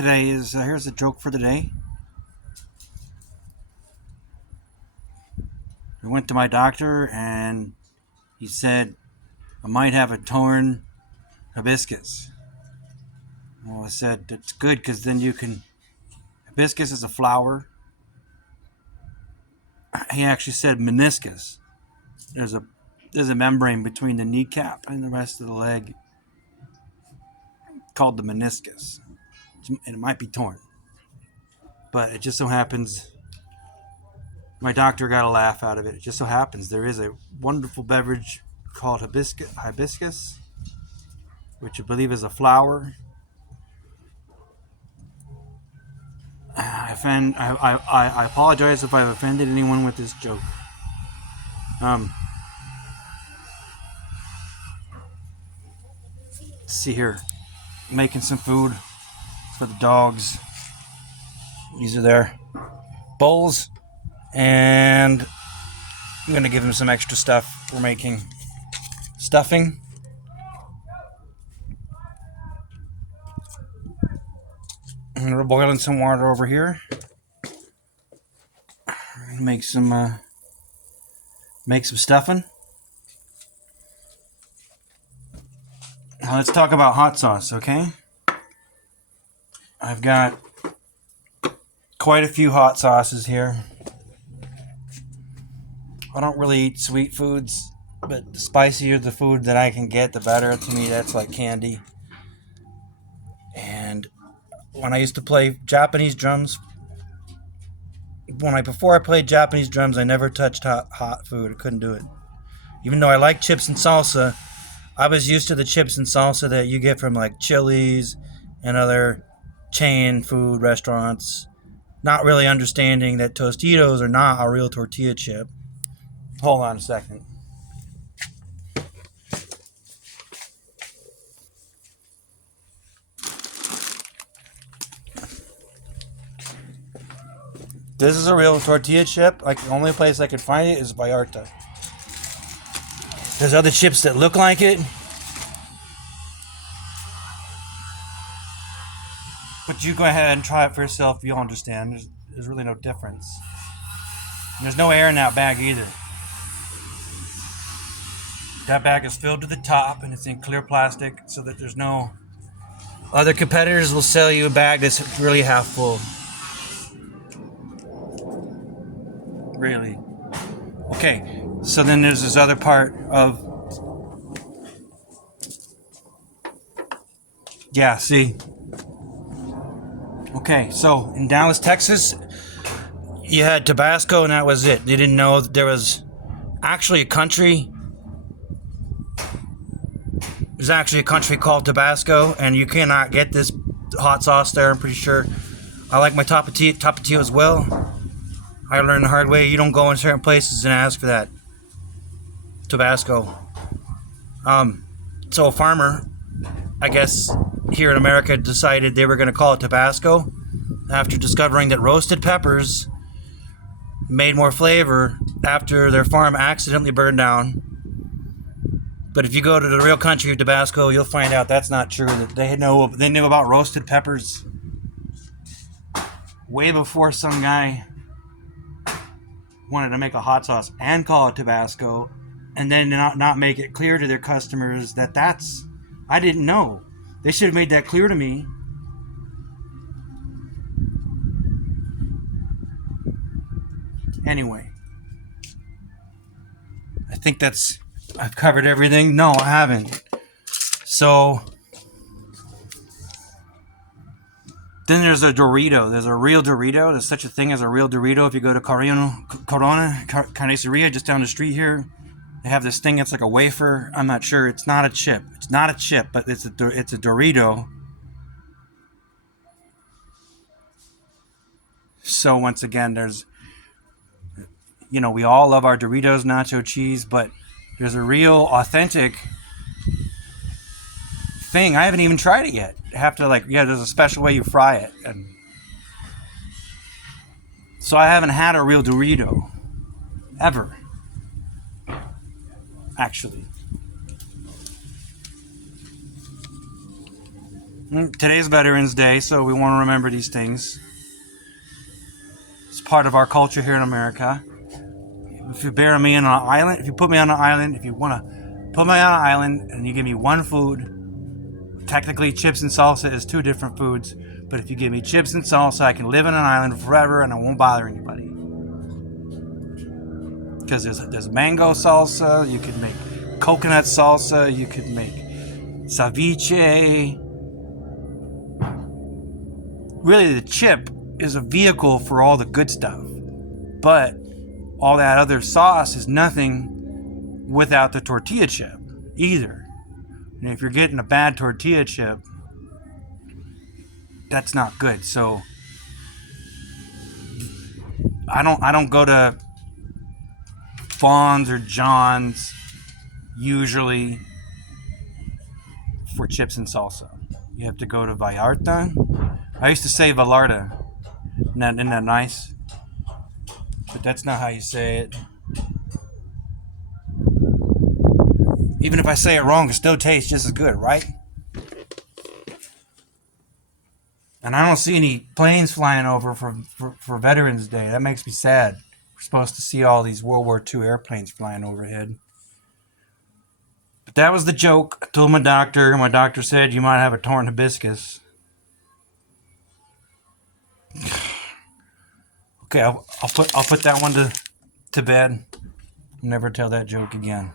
today is here's a joke for the day. I went to my doctor and he said I might have a torn hibiscus. Well, I said that's good because then you can. Hibiscus is a flower. He actually said meniscus. There's a there's a membrane between the kneecap and the rest of the leg called the meniscus, and it might be torn. But it just so happens my doctor got a laugh out of it. It just so happens there is a wonderful beverage called hibiscus, which I believe is a flower. I apologize if I've offended anyone with this joke. Let's see here. Making some food for the dogs. These are their bowls. And I'm going to give them some extra stuff. We're making stuffing. And we're boiling some water over here. Make some stuffing. Now let's talk about hot sauce, okay? I've got quite a few hot sauces here. I don't really eat sweet foods, but the spicier the food that I can get, the better. To me, that's like candy. And when I used to play Japanese drums, before I played Japanese drums, I never touched hot food. I couldn't do it. Even though I like chips and salsa, I was used to the chips and salsa that you get from like Chili's and other chain food restaurants, not really understanding that Tostitos are not a real tortilla chip. Hold on a second. This is a real tortilla chip. Like the only place I could find it is Vallarta. There's other chips that look like it, but you go ahead and try it for yourself. You'll understand. There's really no difference. And there's no air in that bag either. That bag is filled to the top and it's in clear plastic so that there's no... Other competitors will sell you a bag that's really half full. Really. Okay, so then there's this other part of... Yeah, see? Okay, so in Dallas, Texas, you had Tabasco and that was it. You didn't know that there was actually a country... There's actually a country called Tabasco, and you cannot get this hot sauce there, I'm pretty sure. I like my Tapatio as well. I learned the hard way. You don't go in certain places and ask for that Tabasco. So a farmer, I guess, here in America decided they were going to call it Tabasco after discovering that roasted peppers made more flavor after their farm accidentally burned down. But if you go to the real country of Tabasco, you'll find out that's not true. That they knew about roasted peppers way before some guy wanted to make a hot sauce and call it Tabasco, and then not make it clear to their customers that that's... I didn't know. They should have made that clear to me. Anyway, I think I've covered everything. No, I haven't. So then there's a Dorito. There's a real Dorito. There's such a thing as a real Dorito. If you go to Corona Carniceria, just down the street here, they have this thing that's like a wafer. I'm not sure. It's not a chip. It's not a chip, but it's a Dorito. So once again, there's... we all love our Doritos nacho cheese, but there's a real authentic thing. I haven't even tried it yet. I have to there's a special way you fry it. And so I haven't had a real Dorito. Ever. Actually. Today's Veterans Day, so we want to remember these things. It's part of our culture here in America. If you bury me on an island, if you put me on an island, if you want to put me on an island and you give me one food, technically chips and salsa is two different foods, but if you give me chips and salsa, I can live on an island forever and I won't bother anybody. Because there's mango salsa, you could make coconut salsa, you could make ceviche. Really, the chip is a vehicle for all the good stuff, but all that other sauce is nothing without the tortilla chip either. And if you're getting a bad tortilla chip, that's not good. So I don't go to Vaughn's or John's usually for chips and salsa. You have to go to Vallarta. I used to say Vallarta. Isn't that nice? But that's not how you say it. Even if I say it wrong, it still tastes just as good, right? And I don't see any planes flying over for Veterans Day. That makes me sad. We're supposed to see all these World War II airplanes flying overhead. But that was the joke. I told my doctor. My doctor said you might have a torn hibiscus. Okay, I'll put that one to bed. Never tell that joke again.